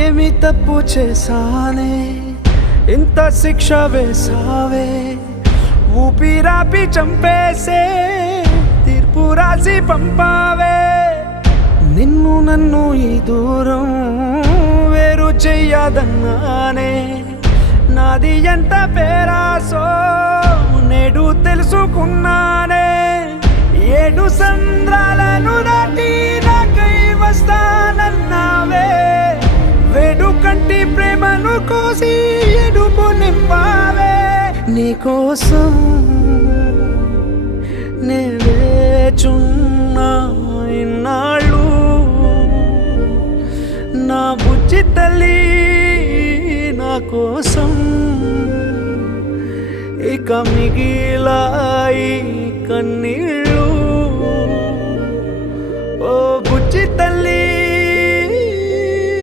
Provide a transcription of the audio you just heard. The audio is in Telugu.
ఏమి తప్పు చేశానే ఇంత శిక్ష వేసావే ఊపిరాపి చంపేసే తీర్పు రాసి పంపావే నిన్ను నన్ను ఈ దూరం వేరు చెయ్యదన్నానే నాది ఎంత పేరాసో నేడు తెలుసుకున్నానే 7 సంద్రాలను దాటి నాకై వస్తానన్నావే వేడు కంటి ప్రేమను కోసి ఎడుపు నింపావే నీకోసం నే వేచున్నా ఇన్నాళ్ళు నా బుజ్జి తల్లి నా కోసం ఇక మిగిలాయి కన్నీళ్ళు ఓ బుజ్జి తల్లి